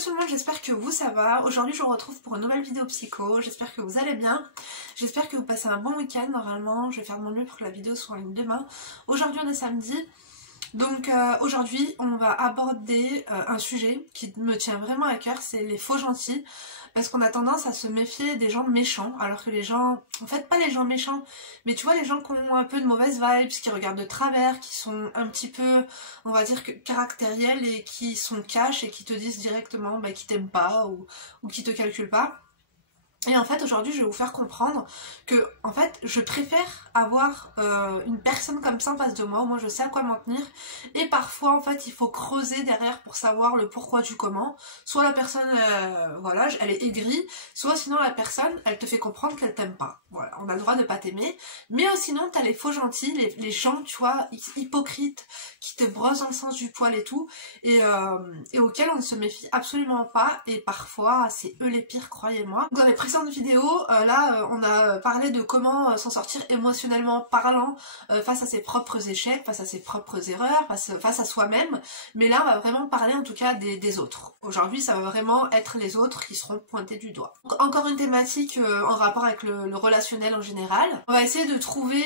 tout le monde, j'espère que vous ça va. Aujourd'hui je vous retrouve pour une nouvelle vidéo psycho, j'espère que vous allez bien. J'espère que vous passez un bon week-end. Normalement je vais faire de mon mieux pour que la vidéo soit en ligne demain. Aujourd'hui on est samedi. Donc aujourd'hui on va aborder un sujet qui me tient vraiment à cœur, c'est les faux gentils. Parce qu'on a tendance à se méfier des gens méchants, alors que les gens, en fait pas les gens méchants, mais tu vois les gens qui ont un peu de mauvaises vibes, qui regardent de travers, qui sont un petit peu, on va dire, caractériels et qui sont cash et qui te disent directement qu'ils t'aiment pas ou qui te calculent pas. Et en fait aujourd'hui je vais vous faire comprendre que en fait je préfère avoir une personne comme ça en face de moi, moi je sais à quoi m'en tenir, et parfois en fait il faut creuser derrière pour savoir le pourquoi du comment. Soit la personne voilà elle est aigrie, soit sinon la personne elle te fait comprendre qu'elle t'aime pas. Voilà, on a le droit de pas t'aimer, mais sinon t'as les faux gentils, les gens tu vois hypocrites qui te brossent dans le sens du poil et tout, et auxquels on ne se méfie absolument pas, et parfois c'est eux les pires, croyez-moi. Dans les précédentes vidéos, on a parlé de comment s'en sortir émotionnellement parlant face à ses propres échecs, face à ses propres erreurs, face à soi-même, mais là on va vraiment parler en tout cas des autres. Aujourd'hui ça va vraiment être les autres qui seront pointés du doigt. Donc, encore une thématique en rapport avec le relationnel en général. On va essayer de trouver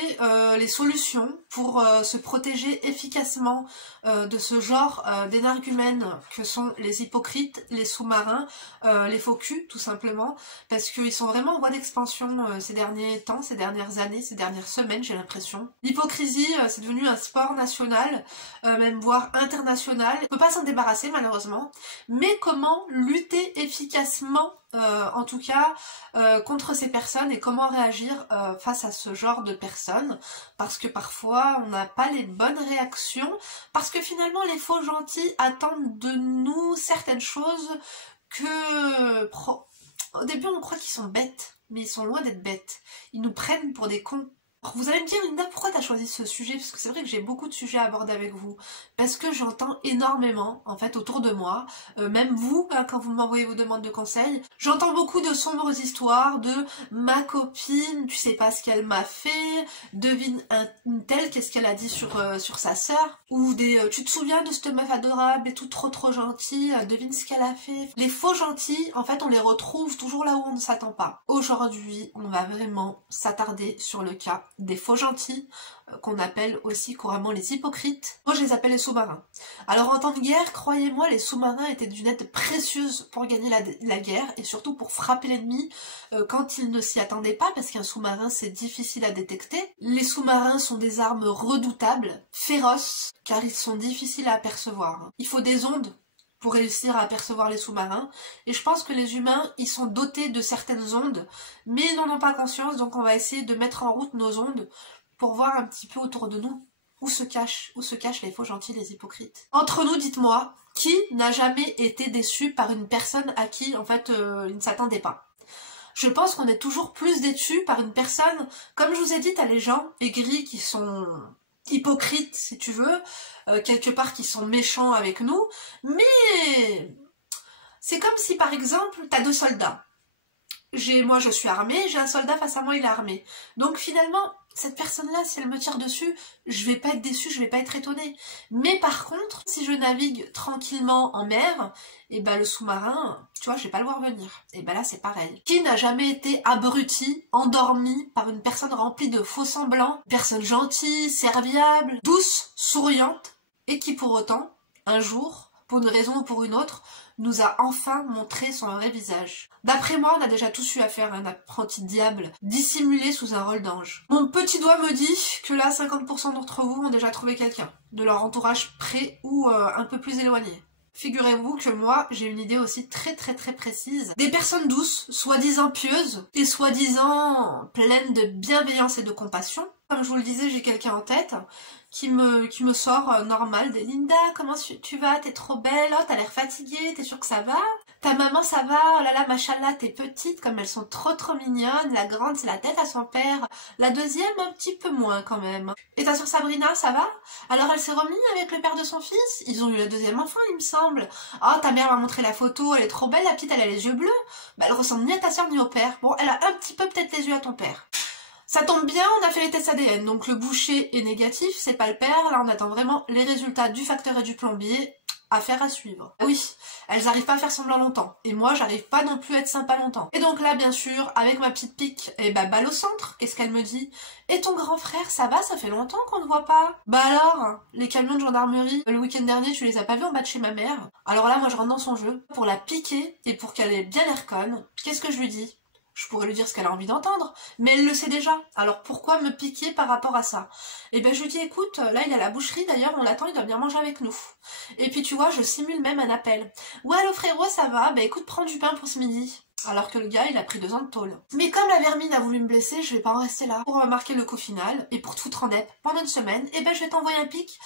les solutions pour se protéger efficacement de ce genre d'énergumènes que sont les hypocrites, les sous-marins, les faux culs tout simplement, parce qu'ils sont vraiment en voie d'expansion ces derniers temps, ces dernières années, ces dernières semaines j'ai l'impression. L'hypocrisie c'est devenu un sport national, même voire international. On peut pas s'en débarrasser malheureusement, mais comment lutter efficacement en tout cas contre ces personnes et comment réagir face à ce genre de personnes, parce que parfois on n'a pas les bonnes réactions, parce que finalement les faux gentils attendent de nous certaines choses que au début on croit qu'ils sont bêtes, mais ils sont loin d'être bêtes, ils nous prennent pour des cons. Vous allez me dire, Linda, pourquoi t'as choisi ce sujet? Parce que c'est vrai que j'ai beaucoup de sujets à aborder avec vous. Parce que j'entends énormément, en fait, autour de moi, même vous, quand vous m'envoyez vos demandes de conseils, j'entends beaucoup de sombres histoires de ma copine, tu sais pas ce qu'elle m'a fait, devine une telle, qu'est-ce qu'elle a dit sur sa sœur, ou des tu te souviens de cette meuf adorable et tout trop gentille, devine ce qu'elle a fait. Les faux gentils, en fait, on les retrouve toujours là où on ne s'attend pas. Aujourd'hui, on va vraiment s'attarder sur le cas des faux gentils, qu'on appelle aussi couramment les hypocrites. Moi je les appelle les sous-marins. Alors en temps de guerre, croyez-moi, les sous-marins étaient d'une aide précieuse pour gagner la guerre, et surtout pour frapper l'ennemi quand il ne s'y attendait pas, parce qu'un sous-marin c'est difficile à détecter. Les sous-marins sont des armes redoutables, féroces, car ils sont difficiles à apercevoir. Il faut des ondes pour réussir à apercevoir les sous-marins, et je pense que les humains ils sont dotés de certaines ondes, mais ils n'en ont pas conscience, donc on va essayer de mettre en route nos ondes pour voir un petit peu autour de nous où se cachent les faux gentils, les hypocrites. Entre nous, dites-moi, qui n'a jamais été déçu par une personne à qui en fait il ne s'attendait pas? Je pense qu'on est toujours plus déçu par une personne, comme je vous ai dit, t'as les gens aigris qui sont hypocrites si tu veux, quelque part qui sont méchants avec nous, mais c'est comme si par exemple t'as deux soldats. Moi je suis armée, j'ai un soldat face à moi, il est armé. Donc finalement, cette personne-là, si elle me tire dessus, je vais pas être déçue, je vais pas être étonnée. Mais par contre, si je navigue tranquillement en mer, et le sous-marin, tu vois, je vais pas le voir venir. Et là c'est pareil. Qui n'a jamais été abruti, endormi par une personne remplie de faux semblants, personne gentille, serviable, douce, souriante, et qui pour autant, un jour, pour une raison ou pour une autre, nous a enfin montré son vrai visage. D'après moi, on a déjà tous eu affaire à un apprenti diable dissimulé sous un rôle d'ange. Mon petit doigt me dit que là, 50% d'entre vous ont déjà trouvé quelqu'un, de leur entourage près ou un peu plus éloigné. Figurez-vous que moi, j'ai une idée aussi très précise. Des personnes douces, soi-disant pieuses, et soi-disant pleines de bienveillance et de compassion. Comme je vous le disais, j'ai quelqu'un en tête qui me sort normal, des Linda, comment tu vas, t'es trop belle, oh t'as l'air fatiguée, t'es sûre que ça va? Ta maman ça va, oh là là machallah, t'es petite, comme elles sont trop mignonnes, la grande c'est la tête à son père, la deuxième un petit peu moins quand même. Et ta soeur Sabrina, ça va? Alors elle s'est remise avec le père de son fils, ils ont eu le deuxième enfant il me semble. Oh ta mère m'a montré la photo, elle est trop belle, la petite elle a les yeux bleus. Elle ressemble ni à ta soeur ni au père, bon elle a un petit peu peut-être les yeux à ton père. Ça tombe bien, on a fait les tests ADN, donc le boucher est négatif, c'est pas le père, là on attend vraiment les résultats du facteur et du plombier. affaire à suivre. Oui, elles arrivent pas à faire semblant longtemps. Et moi, j'arrive pas non plus à être sympa longtemps. Et donc là, bien sûr, avec ma petite pique, et bah balle au centre, qu'est-ce qu'elle me dit? Et ton grand frère, ça va? Ça fait longtemps qu'on ne voit pas. Bah alors, les camions de gendarmerie, le week-end dernier, tu les as pas vus en bas de chez ma mère? Alors là, moi, je rentre dans son jeu pour la piquer et pour qu'elle ait bien l'air conne. Qu'est-ce que je lui dis? Je pourrais lui dire ce qu'elle a envie d'entendre, mais elle le sait déjà. Alors pourquoi me piquer par rapport à ça? Et ben je lui dis écoute, là il est à la boucherie d'ailleurs, on l'attend, il doit venir manger avec nous. Et puis tu vois, je simule même un appel. Ouais allô frérot, ça va? Bah écoute, prends du pain pour ce midi. Alors que le gars, il a pris 2 ans de tôle. Mais comme la vermine a voulu me blesser, je vais pas en rester là. Pour marquer le coup final, et pour te foutre en dep, pendant une semaine, et ben je vais t'envoyer un pic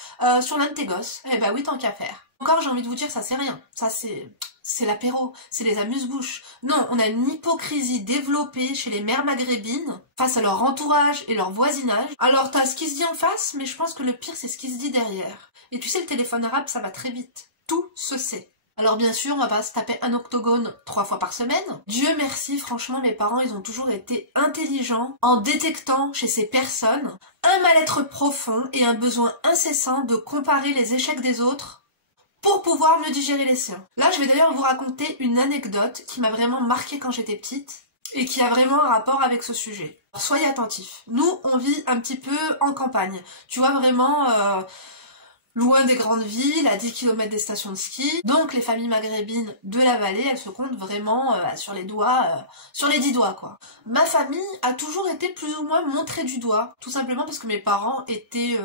sur l'un de tes gosses. Et ben oui, tant qu'à faire. Encore, j'ai envie de vous dire, ça c'est rien. Ça c'est l'apéro, c'est les amuse-bouches. Non, on a une hypocrisie développée chez les mères maghrébines face à leur entourage et leur voisinage. Alors t'as ce qui se dit en face, mais je pense que le pire c'est ce qui se dit derrière. Et tu sais, le téléphone arabe, ça va très vite. Tout se sait. Alors bien sûr, on va pas se taper un octogone 3 fois par semaine. Dieu merci, franchement, mes parents, ils ont toujours été intelligents en détectant chez ces personnes un mal-être profond et un besoin incessant de comparer les échecs des autres pour pouvoir me digérer les siens. Là, je vais d'ailleurs vous raconter une anecdote qui m'a vraiment marquée quand j'étais petite et qui a vraiment un rapport avec ce sujet. Alors, soyez attentifs. Nous, on vit un petit peu en campagne. Tu vois, vraiment loin des grandes villes, à 10 km des stations de ski. Donc les familles maghrébines de la vallée, elles se comptent vraiment sur les doigts, sur les 10 doigts quoi. Ma famille a toujours été plus ou moins montrée du doigt, tout simplement parce que mes parents étaient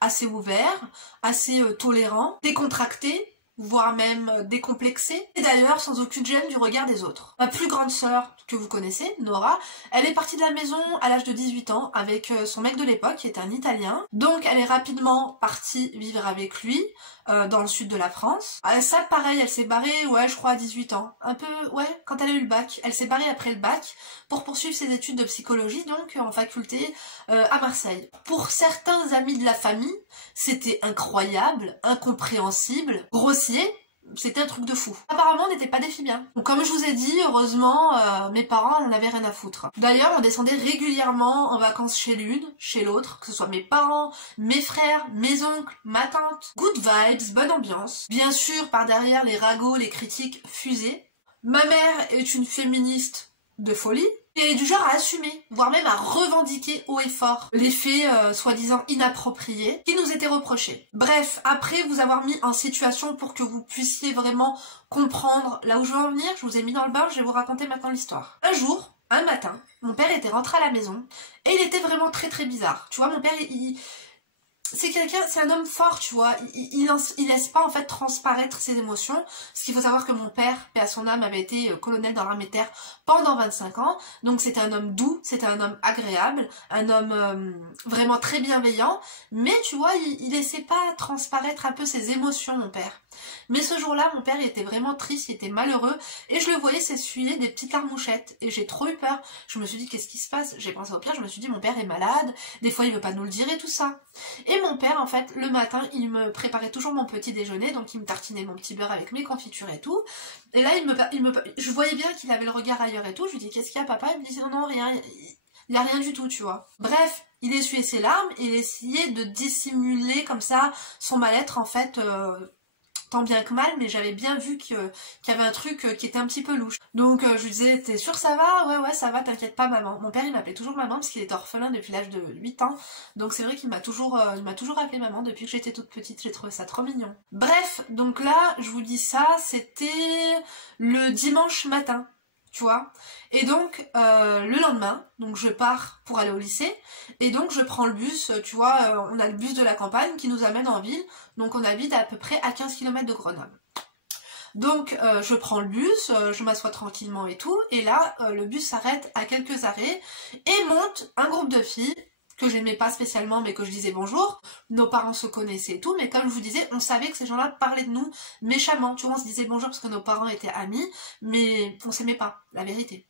assez ouverts, assez tolérants, décontractés, voire même décomplexée, et d'ailleurs sans aucune gêne du regard des autres. Ma plus grande sœur, que vous connaissez, Nora, elle est partie de la maison à l'âge de 18 ans avec son mec de l'époque qui était un Italien, donc elle est rapidement partie vivre avec lui dans le sud de la France. Ça pareil, elle s'est barrée, ouais je crois à 18 ans, un peu, ouais, quand elle a eu le bac, elle s'est barrée après le bac pour poursuivre ses études de psychologie, donc en faculté à Marseille. Pour certains amis de la famille, c'était incroyable, incompréhensible, grossier, c'était un truc de fou. Apparemment, on n'était pas des filles bien. Donc, comme je vous ai dit, heureusement, mes parents n'en avaient rien à foutre. D'ailleurs, on descendait régulièrement en vacances chez l'une, chez l'autre, que ce soit mes parents, mes frères, mes oncles, ma tante. Good vibes, bonne ambiance. Bien sûr, par derrière, les ragots, les critiques fusaient. Ma mère est une féministe de folie. Et du genre à assumer, voire même à revendiquer haut et fort les faits soi-disant inappropriés qui nous étaient reprochés. Bref, après vous avoir mis en situation pour que vous puissiez vraiment comprendre là où je veux en venir, je vous ai mis dans le bain, je vais vous raconter maintenant l'histoire. Un jour, un matin, mon père était rentré à la maison et il était vraiment très très bizarre. Tu vois, mon père, c'est quelqu'un, c'est un homme fort, tu vois, il laisse pas en fait transparaître ses émotions, parce qu'il faut savoir que mon père, paix à son âme, avait été colonel dans l'armée de terre pendant 25 ans, donc c'était un homme doux, c'était un homme agréable, un homme vraiment très bienveillant, mais tu vois, il laissait pas transparaître un peu ses émotions, mon père. Mais ce jour-là, mon père, il était vraiment triste, il était malheureux, et je le voyais s'essuyer des petites larmouchettes, et j'ai trop eu peur. Je me suis dit, qu'est-ce qui se passe? J'ai pensé au pire, je me suis dit, mon père est malade, des fois il veut pas nous le dire et tout ça. Et mon père, en fait, le matin, il me préparait toujours mon petit déjeuner, donc il me tartinait mon petit beurre avec mes confitures et tout, et là, je voyais bien qu'il avait le regard ailleurs et tout, je lui dis, qu'est-ce qu'il y a papa? Il me disait, non, rien, il y a rien du tout, tu vois. Bref, il essuyait ses larmes, et il essayait de dissimuler comme ça son mal-être, en fait, tant bien que mal, mais j'avais bien vu qu'il y avait un truc qui était un petit peu louche. Donc je lui disais, t'es sûre ça va? Ouais ça va, t'inquiète pas maman. Mon père il m'appelait toujours maman parce qu'il était orphelin depuis l'âge de 8 ans, donc c'est vrai qu'il m'a toujours appelé maman depuis que j'étais toute petite, j'ai trouvé ça trop mignon. Bref, donc là, je vous dis ça, c'était le dimanche matin. Tu vois, et donc le lendemain, donc je pars pour aller au lycée, et donc je prends le bus, tu vois, on a le bus de la campagne qui nous amène en ville, donc on habite à peu près à 15 km de Grenoble. Donc je prends le bus, je m'assois tranquillement et tout, et là le bus s'arrête à quelques arrêts, et monte un groupe de filles, que j'aimais pas spécialement mais que je disais bonjour, nos parents se connaissaient et tout, mais comme je vous disais, on savait que ces gens-là parlaient de nous méchamment, tu vois, on se disait bonjour parce que nos parents étaient amis, mais on s'aimait pas, la vérité.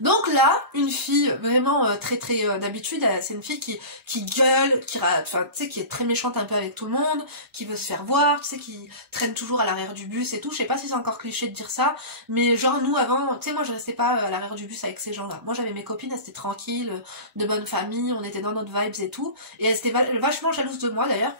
Donc là, une fille vraiment très d'habitude, c'est une fille qui gueule, enfin tu sais, qui est très méchante un peu avec tout le monde, qui veut se faire voir, tu sais, qui traîne toujours à l'arrière du bus et tout. Je sais pas si c'est encore cliché de dire ça, mais genre nous avant, tu sais, moi je restais pas à l'arrière du bus avec ces gens-là. Moi j'avais mes copines, elles étaient tranquilles, de bonne famille, on était dans notre vibes et tout, et elles étaient vachement jalouses de moi d'ailleurs.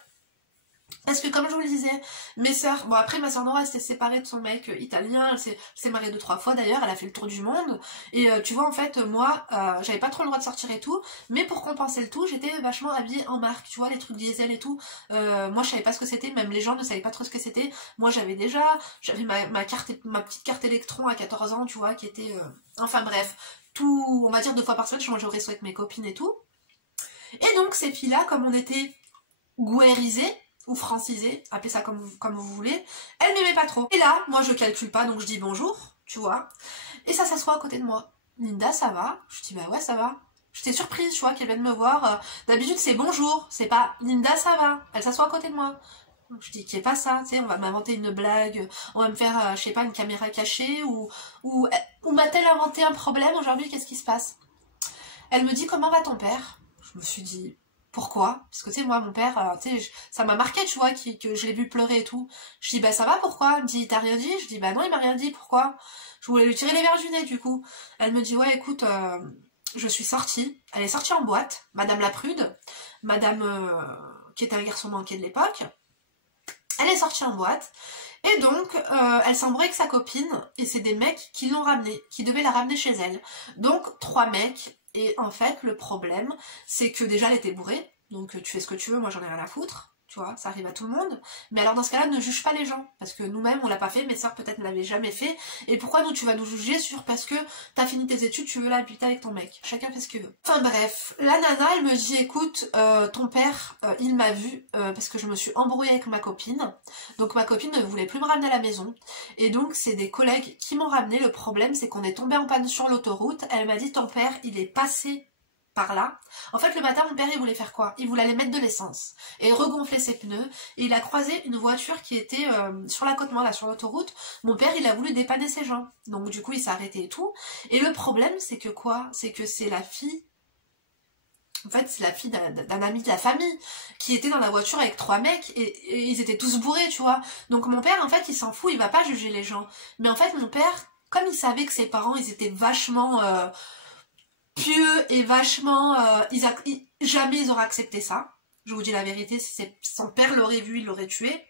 Parce que comme je vous le disais, mes sœurs, bon après ma sœur Nora elle s'est séparée de son mec italien, elle s'est mariée 2-3 fois d'ailleurs, elle a fait le tour du monde, et tu vois en fait moi j'avais pas trop le droit de sortir et tout, mais pour compenser le tout j'étais vachement habillée en marque, tu vois les trucs diesel et tout, moi je savais pas ce que c'était, même les gens ne savaient pas trop ce que c'était, moi j'avais ma petite carte électron à 14 ans tu vois qui était, enfin bref, tout, on va dire 2 fois par semaine je mangeais au resto avec mes copines et tout, et donc ces filles là comme on était gouérisées, ou francisée, appelez ça comme vous voulez, elle m'aimait pas trop. Et là, moi je calcule pas, donc je dis bonjour, tu vois, et ça s'assoit à côté de moi. Linda, ça va? Je dis bah ouais, ça va. J'étais surprise, tu vois, qu'elle vienne me voir. D'habitude c'est bonjour, c'est pas Linda, ça va. Elle s'assoit à côté de moi. Je dis qu'il n'y ait pas ça, tu sais, on va m'inventer une blague, on va me faire, je sais pas, une caméra cachée, ou m'a-t-elle inventé un problème aujourd'hui, qu'est-ce qui se passe? Elle me dit comment va ton père? Je me suis dit pourquoi? Parce que tu sais moi mon père, tu sais ça m'a marqué tu vois que je l'ai vu pleurer et tout. Je dis bah ça va pourquoi? Elle me dit t'as rien dit? Je dis bah non il m'a rien dit, pourquoi? Je voulais lui tirer les verres du nez du coup. Elle me dit ouais écoute je suis sortie. Elle est sortie en boîte, Madame la Prude, Madame qui était un garçon manqué de l'époque. Elle est sortie en boîte. Et donc, elle s'embrouille avec sa copine, et c'est des mecs qui l'ont ramenée, qui devaient la ramener chez elle. Donc, 3 mecs, et en fait, le problème, c'est que déjà, elle était bourrée, donc tu fais ce que tu veux, moi j'en ai rien à foutre, tu vois, ça arrive à tout le monde. Mais alors, dans ce cas-là, ne juge pas les gens, parce que nous-mêmes, on l'a pas fait, mes soeurs peut-être ne l'avaient jamais fait, et pourquoi nous, tu vas nous juger sur parce que t'as fini tes études, tu veux l'habiter avec ton mec. Chacun fait ce qu'il veut. Enfin bref, la nana, elle me dit, écoute, ton père, il m'a vu, parce que je me suis embrouillée avec ma copine, donc ma copine ne voulait plus me ramener à la maison, et donc c'est des collègues qui m'ont ramené. Le problème c'est qu'on est tombé en panne sur l'autoroute. Elle m'a dit ton père il est passé par là. En fait le matin mon père il voulait faire quoi? Il voulait aller mettre de l'essence et regonfler ses pneus, et il a croisé une voiture qui était sur la côte là sur l'autoroute. Mon père il a voulu dépanner ses gens, donc du coup il s'est arrêté et tout, et le problème c'est que quoi? C'est que c'est la fille, en fait, c'est la fille d'un ami de la famille qui était dans la voiture avec 3 mecs, et ils étaient tous bourrés, tu vois. Donc mon père, en fait, il s'en fout, il va pas juger les gens. Mais en fait, mon père, comme il savait que ses parents, ils étaient vachement pieux et vachement... jamais ils auraient accepté ça. Je vous dis la vérité, si son père l'aurait vu, il l'aurait tué.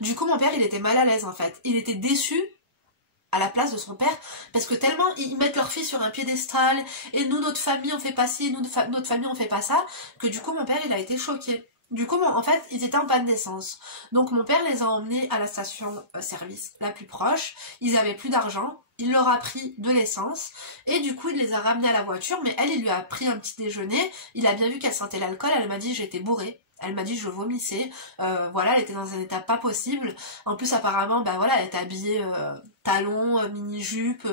Du coup, mon père, il était mal à l'aise, en fait. Il était déçu à la place de son père, parce que tellement ils mettent leur fille sur un piédestal, et nous notre famille on fait pas ci, nous notre famille on fait pas ça, que du coup mon père il a été choqué. Du coup en fait ils étaient en panne d'essence, donc mon père les a emmenés à la station service la plus proche, ils avaient plus d'argent, il leur a pris de l'essence, et du coup il les a ramenés à la voiture, mais elle il lui a pris un petit déjeuner, il a bien vu qu'elle sentait l'alcool, elle m'a dit j'étais bourrée. Elle m'a dit je vomissais, voilà, elle était dans un état pas possible. En plus apparemment, bah voilà, elle était habillée talons, mini-jupe,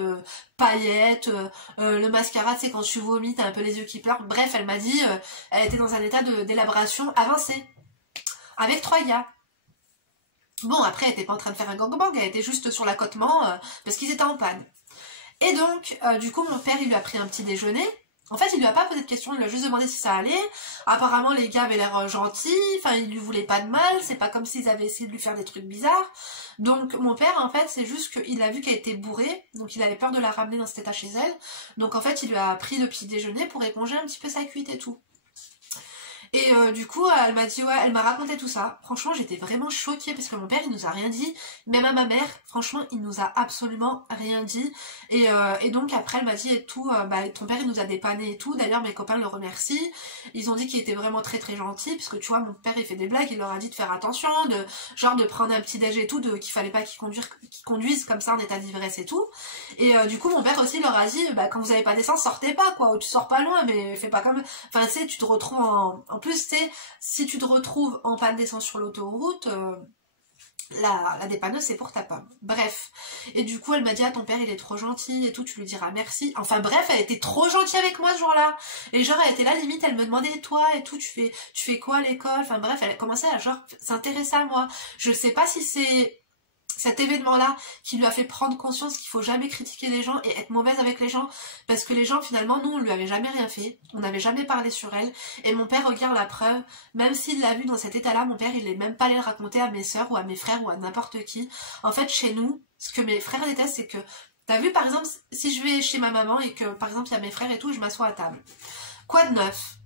paillettes, le mascara, tu sais quand tu vomis, t'as un peu les yeux qui pleurent. Bref, elle m'a dit, elle était dans un état d'élaboration avancé, avec 3 gars. Bon après, elle était pas en train de faire un gangbang, elle était juste sur l'accotement, parce qu'ils étaient en panne. Et donc, du coup, mon père, il lui a pris un petit déjeuner. En fait, il lui a pas posé de questions, il lui a juste demandé si ça allait. Apparemment, les gars avaient l'air gentils, enfin, ils lui voulaient pas de mal, c'est pas comme s'ils avaient essayé de lui faire des trucs bizarres. Donc, mon père, en fait, c'est juste qu'il a vu qu'elle était bourrée, donc il avait peur de la ramener dans cet état chez elle. Donc, en fait, il lui a pris le petit déjeuner pour éponger un petit peu sa cuite et tout. Et du coup, elle m'a dit, ouais, elle m'a raconté tout ça. Franchement, j'étais vraiment choquée parce que mon père, il nous a rien dit. Même à ma mère, franchement, il nous a absolument rien dit. Et donc, après, elle m'a dit et tout, bah, ton père, il nous a dépanné et tout. D'ailleurs, mes copains le remercient. Ils ont dit qu'il était vraiment très très gentil. Parce que tu vois, mon père, il fait des blagues. Il leur a dit de faire attention, de prendre un petit déj et tout, qu'il fallait pas qu'ils conduisent comme ça en état d'ivresse et tout. Et du coup, mon père aussi leur a dit, bah, quand vous avez pas d'essence, sortez pas, quoi. Ou tu sors pas loin, mais fais pas comme... Enfin, tu sais, tu te retrouves en plus, tu sais, si tu te retrouves en panne d'essence sur l'autoroute, la dépanneuse c'est pour ta pomme. Bref. Et du coup elle m'a dit ah ton père il est trop gentil et tout, tu lui diras merci. Enfin bref, elle était trop gentille avec moi ce jour-là. Et genre elle était là limite, elle me demandait toi et tout, tu fais quoi à l'école? Enfin bref, elle a commencé à genre s'intéresser à moi. Je sais pas si c'est cet événement-là qui lui a fait prendre conscience qu'il faut jamais critiquer les gens et être mauvaise avec les gens, parce que les gens finalement nous on lui avait jamais rien fait, on n'avait jamais parlé sur elle, et mon père regarde la preuve, même s'il l'a vu dans cet état-là, mon père il est même pas allé le raconter à mes sœurs ou à mes frères ou à n'importe qui. En fait chez nous, ce que mes frères détestent c'est que, t'as vu par exemple si je vais chez ma maman et que par exemple il y a mes frères et tout, je m'assois à table, quoi de neuf?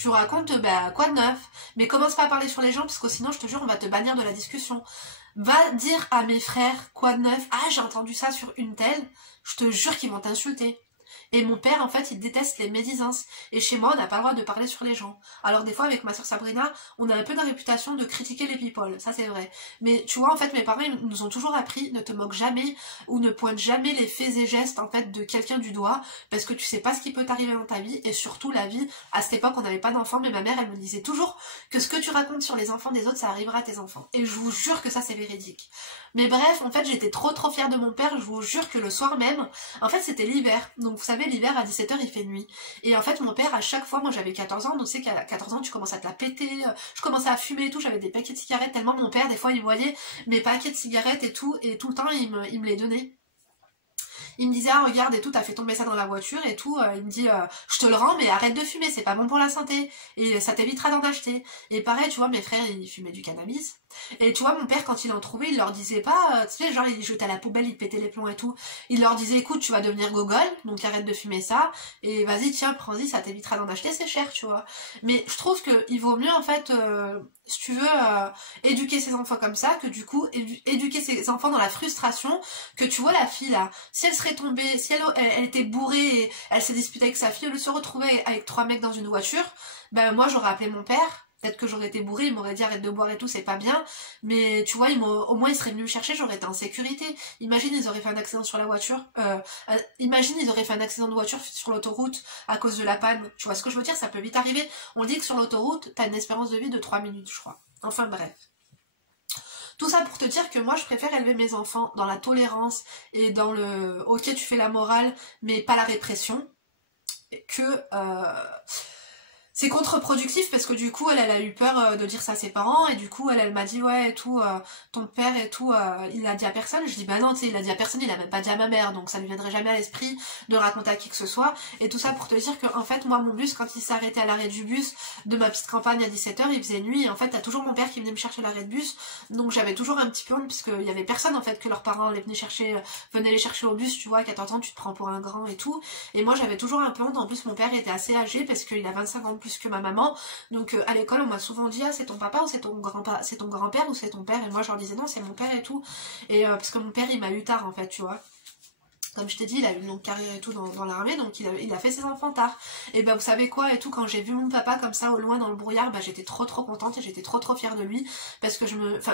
Tu racontes bah, quoi de neuf? Mais commence pas à parler sur les gens parce que sinon je te jure on va te bannir de la discussion. Va dire à mes frères quoi de neuf? Ah j'ai entendu ça sur une telle, je te jure qu'ils vont t'insulter. Et mon père, en fait, il déteste les médisances. Et chez moi, on n'a pas le droit de parler sur les gens. Alors des fois, avec ma soeur Sabrina, on a un peu la réputation de critiquer les people. Ça, c'est vrai. Mais tu vois, en fait, mes parents, ils nous ont toujours appris, ne te moque jamais ou ne pointe jamais les faits et gestes, en fait, de quelqu'un du doigt, parce que tu sais pas ce qui peut t'arriver dans ta vie. Et surtout, la vie, à cette époque, on n'avait pas d'enfants, mais ma mère, elle me disait toujours que ce que tu racontes sur les enfants des autres, ça arrivera à tes enfants. Et je vous jure que ça, c'est véridique. Mais bref, en fait, j'étais trop fière de mon père. Je vous jure que le soir même, en fait, c'était l'hiver. Donc, vous savez, l'hiver, à 17h, il fait nuit. Et en fait, mon père, à chaque fois, moi, j'avais 14 ans. Donc, c'est qu'à 14 ans, tu commences à te la péter. Je commençais à fumer et tout. J'avais des paquets de cigarettes. Tellement mon père, des fois, il voyait mes paquets de cigarettes et tout. Et tout le temps, il me les donnait. Il me disait, ah regarde et tout, t'as fait tomber ça dans la voiture et tout. Il me dit, je te le rends, mais arrête de fumer, c'est pas bon pour la santé. Et ça t'évitera d'en acheter. Et pareil, tu vois, mes frères, ils fumaient du cannabis. Et tu vois, mon père, quand il en trouvait, il leur disait pas, tu sais, genre, il jetait à la poubelle, il pétait les plombs et tout. Il leur disait, écoute, tu vas devenir gogol, donc arrête de fumer ça. Et vas-y, tiens, prends-y, ça t'évitera d'en acheter, c'est cher, tu vois. Mais je trouve qu'il vaut mieux, en fait, si tu veux, éduquer ses enfants comme ça, que du coup, éduquer ses enfants dans la frustration, que tu vois la fille, là, si elle serait tombée, si elle était bourrée et elle s'est disputée avec sa fille, elle se retrouvait avec 3 mecs dans une voiture, ben moi, j'aurais appelé mon père. Peut-être que j'aurais été bourrée, il m'aurait dit arrête de boire et tout, c'est pas bien. Mais tu vois, au moins il serait venu me chercher, j'aurais été en sécurité. Imagine, ils auraient fait un accident sur la voiture. Imagine, ils auraient fait un accident de voiture sur l'autoroute à cause de la panne. Tu vois ce que je veux dire? Ça peut vite arriver. On dit que sur l'autoroute, t'as une espérance de vie de 3 minutes, je crois. Enfin bref. Tout ça pour te dire que moi, je préfère élever mes enfants dans la tolérance et dans le ok, tu fais la morale, mais pas la répression, que... c'est contre-productif parce que du coup elle a eu peur de dire ça à ses parents et du coup elle m'a dit ouais et tout ton père et tout il l'a dit à personne. Je dis bah non tu sais il l'a dit à personne, il a même pas dit à ma mère donc ça lui viendrait jamais à l'esprit de le raconter à qui que ce soit. Et tout ça pour te dire que en fait moi mon bus quand il s'arrêtait à l'arrêt du bus de ma petite campagne à 17h il faisait nuit et en fait t'as toujours mon père qui venait me chercher à l'arrêt de bus donc j'avais toujours un petit peu honte parce qu'il y avait personne en fait que leurs parents les venaient les chercher au bus, tu vois à 14 ans tu te prends pour un grand et tout et moi j'avais toujours un peu honte. En plus mon père était assez âgé parce qu'il a 25 ans de plus que ma maman, donc à l'école on m'a souvent dit ah c'est ton papa ou c'est ton grand-père ou c'est ton père, et moi je leur disais non c'est mon père et tout, et parce que mon père il m'a eu tard en fait tu vois. Comme je t'ai dit, il a eu une longue carrière et tout dans l'armée, donc il a fait ses enfants tard. Et bah vous savez quoi et tout, quand j'ai vu mon papa comme ça au loin dans le brouillard, bah j'étais trop contente et j'étais trop fière de lui, parce que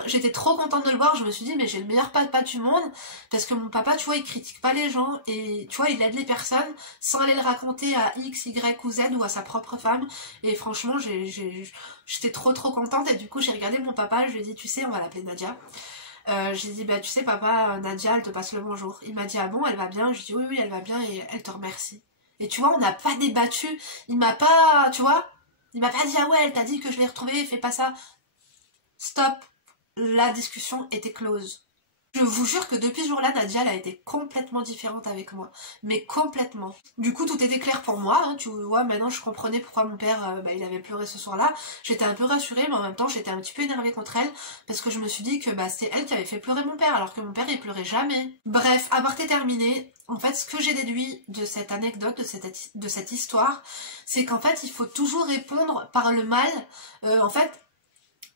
j'étais trop contente de le voir, je me suis dit mais j'ai le meilleur papa du monde, parce que mon papa tu vois il critique pas les gens, et tu vois il aide les personnes sans aller le raconter à X, Y ou Z ou à sa propre femme, et franchement j'étais trop contente, et du coup j'ai regardé mon papa, je lui ai dit tu sais on va l'appeler Nadia. J'ai dit bah tu sais papa Nadia elle te passe le bonjour. Il m'a dit ah bon elle va bien? Je dis oui elle va bien et elle te remercie. Et tu vois on n'a pas débattu, il m'a pas, tu vois, il m'a pas dit ah ouais elle t'a dit que je l'ai retrouvée, fais pas ça. Stop, la discussion était close. Je vous jure que depuis ce jour-là, Nadia, elle a été complètement différente avec moi. Mais complètement. Du coup, tout était clair pour moi. Hein, tu vois, maintenant, je comprenais pourquoi mon père, il avait pleuré ce soir-là. J'étais un peu rassurée, mais en même temps, j'étais un petit peu énervée contre elle. Parce que je me suis dit que c'était elle qui avait fait pleurer mon père, alors que mon père, il pleurait jamais. Bref, aparté terminé. En fait, ce que j'ai déduit de cette anecdote, de cette histoire, c'est qu'en fait, il faut toujours répondre par le mal. En fait,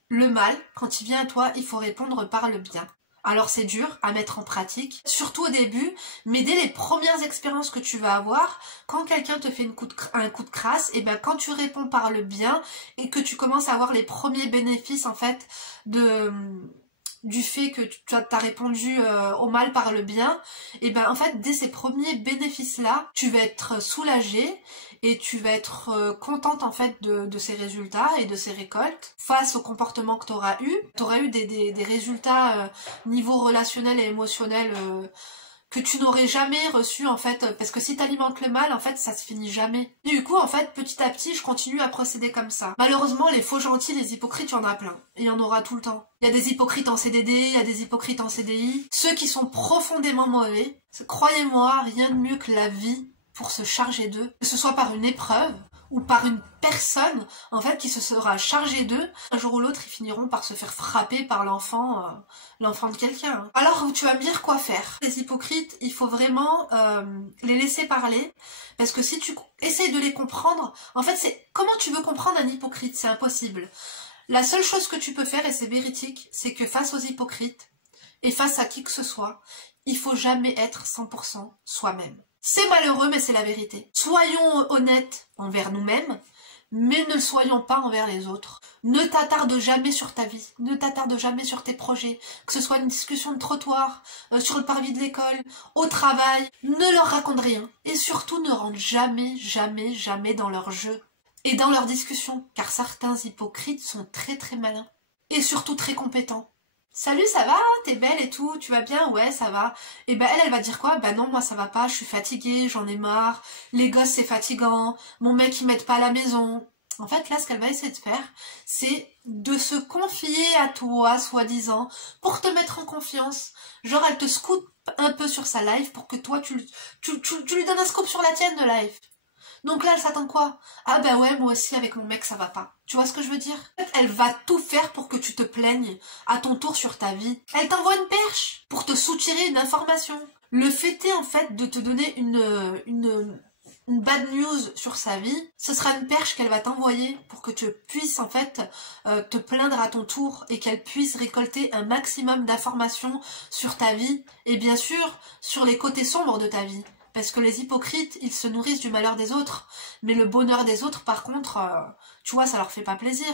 le mal, quand il vient à toi, il faut répondre par le bien. Alors c'est dur à mettre en pratique, surtout au début, mais dès les premières expériences que tu vas avoir, quand quelqu'un te fait un coup de crasse, et ben quand tu réponds par le bien et que tu commences à avoir les premiers bénéfices en fait du fait que tu as répondu au mal par le bien, et ben en fait dès ces premiers bénéfices là, tu vas être soulagée et tu vas être contente en fait de ces résultats et de ces récoltes face au comportement que tu auras eu. Tu auras eu des résultats niveau relationnel et émotionnel que tu n'aurais jamais reçu en fait, parce que si t'alimentes le mal en fait ça se finit jamais. Du coup en fait petit à petit je continue à procéder comme ça. Malheureusement les faux gentils, les hypocrites, il y en a plein, et il y en aura tout le temps. Il y a des hypocrites en CDD, il y a des hypocrites en CDI, ceux qui sont profondément mauvais. Croyez-moi, rien de mieux que la vie pour se charger d'eux, que ce soit par une épreuve ou par une personne en fait qui se sera chargée d'eux. Un jour ou l'autre, ils finiront par se faire frapper par l'enfant de quelqu'un. Alors tu vas me dire quoi faire. Les hypocrites, il faut vraiment les laisser parler, parce que si tu essayes de les comprendre, en fait c'est comment tu veux comprendre un hypocrite, c'est impossible. La seule chose que tu peux faire, et c'est véridique, c'est que face aux hypocrites et face à qui que ce soit, il faut jamais être 100% soi-même. C'est malheureux, mais c'est la vérité. Soyons honnêtes envers nous-mêmes, mais ne soyons pas envers les autres. Ne t'attarde jamais sur ta vie, ne t'attarde jamais sur tes projets, que ce soit une discussion de trottoir, sur le parvis de l'école, au travail, ne leur raconte rien. Et surtout, ne rentre jamais, jamais, jamais dans leur jeu et dans leurs discussions, car certains hypocrites sont très très malins, et surtout très compétents. Salut, ça va? T'es belle et tout? Tu vas bien? Ouais, ça va. Et ben elle va dire quoi? Bah non, moi ça va pas, je suis fatiguée, j'en ai marre, les gosses c'est fatigant, mon mec il m'aide pas à la maison. En fait, là, ce qu'elle va essayer de faire, c'est de se confier à toi, soi-disant, pour te mettre en confiance. Genre, elle te scoop un peu sur sa life pour que toi, tu lui donnes un scoop sur la tienne de life. Donc là, elle s'attend quoi? Ah bah ouais, moi aussi, avec mon mec, ça va pas. Tu vois ce que je veux dire? En fait, elle va tout faire pour que tu te plaignes à ton tour sur ta vie. Elle t'envoie une perche pour te soutirer une information. Le fait est, en fait, de te donner une bad news sur sa vie, ce sera une perche qu'elle va t'envoyer pour que tu puisses, en fait, te plaindre à ton tour et qu'elle puisse récolter un maximum d'informations sur ta vie et bien sûr, sur les côtés sombres de ta vie. Parce que les hypocrites, ils se nourrissent du malheur des autres. Mais le bonheur des autres, par contre, tu vois, ça leur fait pas plaisir.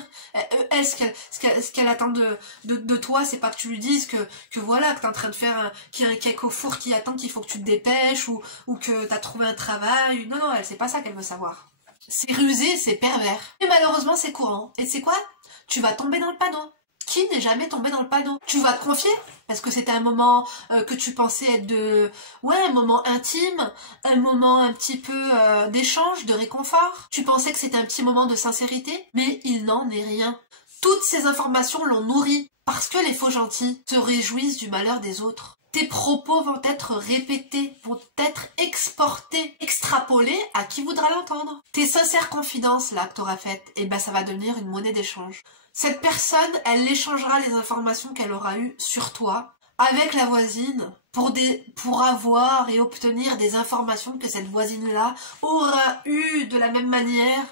Elle, ce qu'elle attend de toi, c'est pas que tu lui dises que voilà, que t'es en train de faire qu'il y a un cake au four qui attend qu'il faut que tu te dépêches ou que t'as trouvé un travail. Non, non, elle, c'est pas ça qu'elle veut savoir. C'est rusé, c'est pervers. Et malheureusement, c'est courant. Et c'est quoi? Tu vas tomber dans le panneau. Qui n'est jamais tombé dans le panneau? Tu vas te confier parce que c'était un moment que tu pensais être un moment intime, un moment un petit peu d'échange, de réconfort. Tu pensais que c'était un petit moment de sincérité, mais il n'en est rien. Toutes ces informations l'ont nourri parce que les faux gentils se réjouissent du malheur des autres. Tes propos vont être répétés, vont être exportés, extrapolés à qui voudra l'entendre. Tes sincères confidences là que t'auras faites, et ben ça va devenir une monnaie d'échange. Cette personne, elle échangera les informations qu'elle aura eues sur toi avec la voisine pour avoir et obtenir des informations que cette voisine-là aura eues de la même manière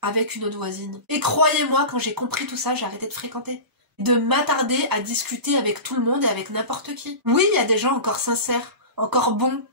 avec une autre voisine. Et croyez-moi, quand j'ai compris tout ça, j'ai arrêté de fréquenter. De m'attarder à discuter avec tout le monde et avec n'importe qui. Oui, il y a des gens encore sincères, encore bons.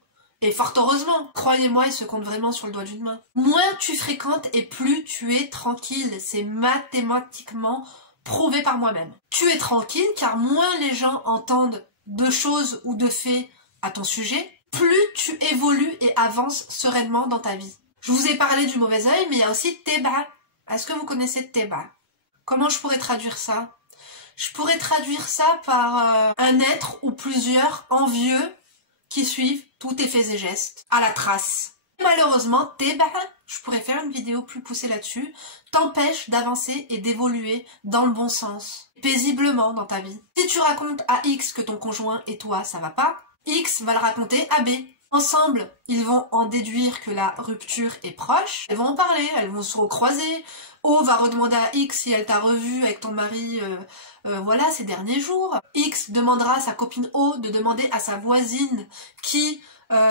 Et fort heureusement, croyez-moi, ils se comptent vraiment sur le doigt d'une main. Moins tu fréquentes et plus tu es tranquille. C'est mathématiquement prouvé par moi-même. Tu es tranquille car moins les gens entendent de choses ou de faits à ton sujet, plus tu évolues et avances sereinement dans ta vie. Je vous ai parlé du mauvais œil, mais il y a aussi Teba. Est-ce que vous connaissez Teba? Comment je pourrais traduire ça? Je pourrais traduire ça par un être ou plusieurs envieux qui suivent tous tes faits et gestes à la trace. Malheureusement, je pourrais faire une vidéo plus poussée là-dessus, t'empêche d'avancer et d'évoluer dans le bon sens, paisiblement dans ta vie. Si tu racontes à X que ton conjoint et toi ça va pas, X va le raconter à B. Ensemble, ils vont en déduire que la rupture est proche, elles vont en parler, elles vont se recroiser. O va redemander à X si elle t'a revu avec ton mari voilà ces derniers jours. X demandera à sa copine O de demander à sa voisine qui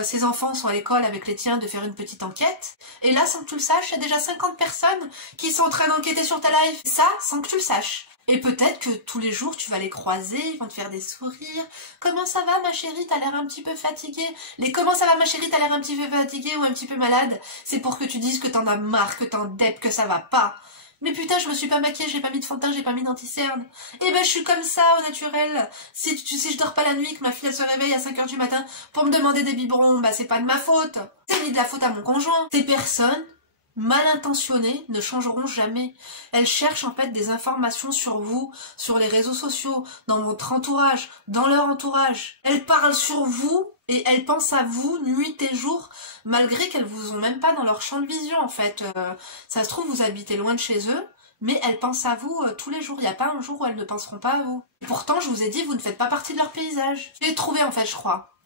ses enfants sont à l'école avec les tiens de faire une petite enquête. Et là, sans que tu le saches, il y a déjà 50 personnes qui sont en train d'enquêter sur ta life. Ça, sans que tu le saches. Et peut-être que tous les jours, tu vas les croiser, ils vont te faire des sourires. Comment ça va, ma chérie? T'as l'air un petit peu fatiguée. Les comment ça va, ma chérie? T'as l'air un petit peu fatiguée ou un petit peu malade. C'est pour que tu dises que t'en as marre, que t'en dep, que ça va pas. Mais putain, je me suis pas maquillée, j'ai pas mis de fond de teint, j'ai pas mis d'anti-cerne. Eh ben, je suis comme ça, au naturel. Si je dors pas la nuit, que ma fille elle se réveille à 5h du matin pour me demander des biberons, bah c'est pas de ma faute. C'est ni de la faute à mon conjoint. Ces personnes mal intentionnées ne changeront jamais. Elles cherchent en fait des informations sur vous, sur les réseaux sociaux, dans votre entourage, dans leur entourage. Elles parlent sur vous et elles pensent à vous nuit et jour, malgré qu'elles vous ont même pas dans leur champ de vision en fait. Ça se trouve, vous habitez loin de chez eux, mais elles pensent à vous tous les jours. Il n'y a pas un jour où elles ne penseront pas à vous. Et pourtant, je vous ai dit, vous ne faites pas partie de leur paysage. J'ai trouvé en fait, je crois.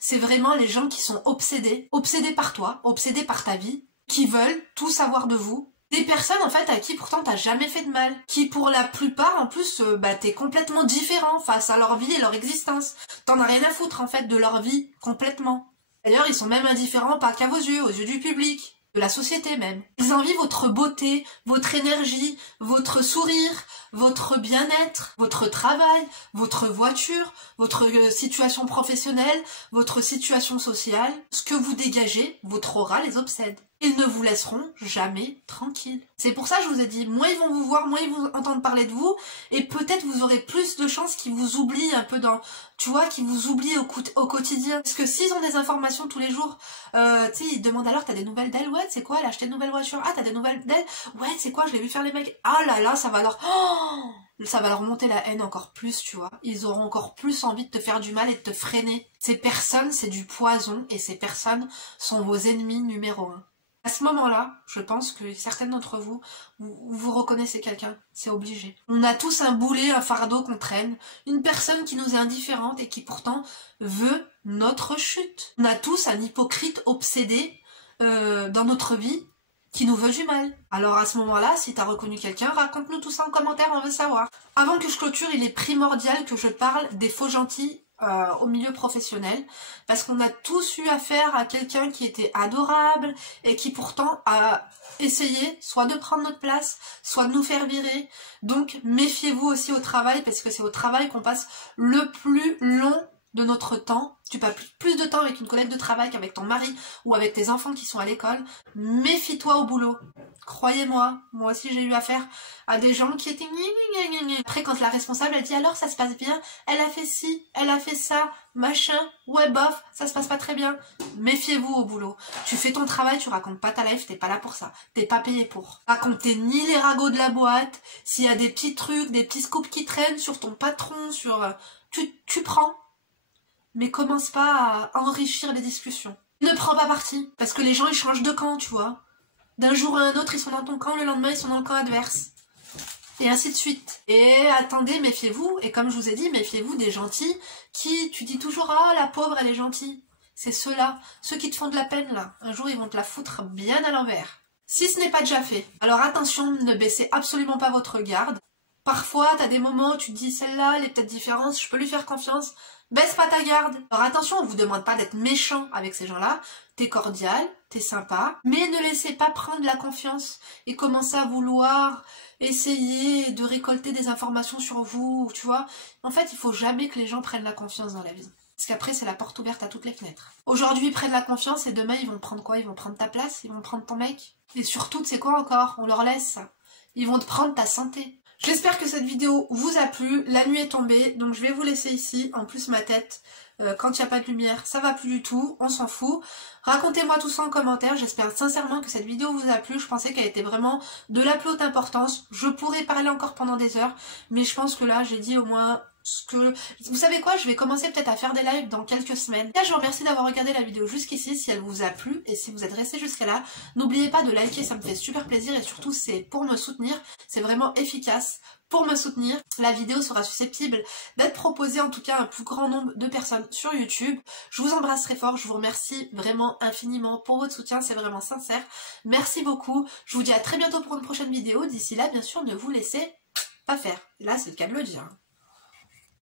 C'est vraiment les gens qui sont obsédés par toi, obsédés par ta vie, qui veulent tout savoir de vous. Des personnes en fait à qui pourtant t'as jamais fait de mal, qui pour la plupart en plus t'es complètement différent face à leur vie et leur existence. T'en as rien à foutre en fait de leur vie complètement. D'ailleurs ils sont même indifférents pas qu'à vos yeux, aux yeux du public, de la société même. Ils envient votre beauté, votre énergie, votre sourire, votre bien-être, votre travail, votre voiture, votre situation professionnelle, votre situation sociale. Ce que vous dégagez, votre aura les obsède. Ils ne vous laisseront jamais tranquille. C'est pour ça que je vous ai dit, moins ils vont vous voir, moins ils vont entendre parler de vous, et peut-être vous aurez plus de chances qu'ils vous oublient un peu dans, tu vois, qu'ils vous oublient au quotidien. Parce que s'ils ont des informations tous les jours, tu sais, ils demandent alors, t'as des nouvelles d'elle? Ouais, c'est quoi, elle a acheté une nouvelle voiture? Ah, t'as des nouvelles d'elle? Ouais, c'est quoi, je l'ai vu faire les mecs. Ah là là, ça va leur monter la haine encore plus, tu vois. Ils auront encore plus envie de te faire du mal et de te freiner. Ces personnes, c'est du poison, et ces personnes sont vos ennemis numéro 1. À ce moment-là, je pense que certaines d'entre vous, vous reconnaissez quelqu'un, c'est obligé. On a tous un boulet, un fardeau qu'on traîne, une personne qui nous est indifférente et qui pourtant veut notre chute. On a tous un hypocrite obsédé dans notre vie qui nous veut du mal. Alors à ce moment-là, si t'as reconnu quelqu'un, raconte-nous tout ça en commentaire, on veut savoir. Avant que je clôture, il est primordial que je parle des faux gentils au milieu professionnel, parce qu'on a tous eu affaire à quelqu'un qui était adorable et qui pourtant a essayé soit de prendre notre place, soit de nous faire virer. Donc méfiez-vous aussi au travail, parce que c'est au travail qu'on passe le plus long de notre temps. Tu passes plus de temps avec une collègue de travail qu'avec ton mari ou avec tes enfants qui sont à l'école. Méfie-toi au boulot. Croyez-moi, moi aussi j'ai eu affaire à des gens qui étaient gna. Après quand la responsable a dit alors ça se passe bien, elle a fait ci, elle a fait ça, machin, ouais bof, ça se passe pas très bien. Méfiez-vous au boulot. Tu fais ton travail, tu racontes pas ta life, t'es pas là pour ça, t'es pas payé pour. Racontez ni les ragots de la boîte, s'il y a des petits trucs, des petits scoops qui traînent sur ton patron, sur... Tu prends. Mais commence pas à enrichir les discussions. Ne prends pas parti, parce que les gens ils changent de camp, tu vois. D'un jour à un autre, ils sont dans ton camp, le lendemain, ils sont dans le camp adverse. Et ainsi de suite. Et attendez, méfiez-vous, et comme je vous ai dit, méfiez-vous des gentils qui, tu dis toujours, ah, la pauvre, elle est gentille. C'est ceux-là, ceux qui te font de la peine, là. Un jour, ils vont te la foutre bien à l'envers. Si ce n'est pas déjà fait, alors attention, ne baissez absolument pas votre garde. Parfois, t'as des moments où tu te dis, celle-là, elle est peut-être différente, je peux lui faire confiance. Baisse pas ta garde. Alors attention, on vous demande pas d'être méchant avec ces gens-là. T'es cordial, t'es sympa, mais ne laissez pas prendre la confiance et commencer à vouloir essayer de récolter des informations sur vous, tu vois. En fait, il faut jamais que les gens prennent la confiance dans la vie. Parce qu'après, c'est la porte ouverte à toutes les fenêtres. Aujourd'hui, ils prennent la confiance et demain, ils vont prendre quoi? Ils vont prendre ta place, ils vont prendre ton mec. Et surtout, c'est quoi encore? On leur laisse ça. Ils vont te prendre ta santé. J'espère que cette vidéo vous a plu, la nuit est tombée, donc je vais vous laisser ici. En plus ma tête, quand il n'y a pas de lumière, ça va plus du tout, on s'en fout. Racontez-moi tout ça en commentaire, j'espère sincèrement que cette vidéo vous a plu, je pensais qu'elle était vraiment de la plus haute importance. Je pourrais parler encore pendant des heures, mais je pense que là j'ai dit au moins ce que... Vous savez quoi, je vais commencer peut-être à faire des lives dans quelques semaines. Là, je vous remercie d'avoir regardé la vidéo jusqu'ici, si elle vous a plu, et si vous êtes resté jusqu'à là, n'oubliez pas de liker, ça me fait super plaisir, et surtout c'est pour me soutenir, c'est vraiment efficace. Pour me soutenir, la vidéo sera susceptible d'être proposée en tout cas à un plus grand nombre de personnes sur YouTube. Je vous embrasse très fort, je vous remercie vraiment infiniment pour votre soutien, c'est vraiment sincère. Merci beaucoup, je vous dis à très bientôt pour une prochaine vidéo. D'ici là, bien sûr, ne vous laissez pas faire. Là, c'est le cas de le dire.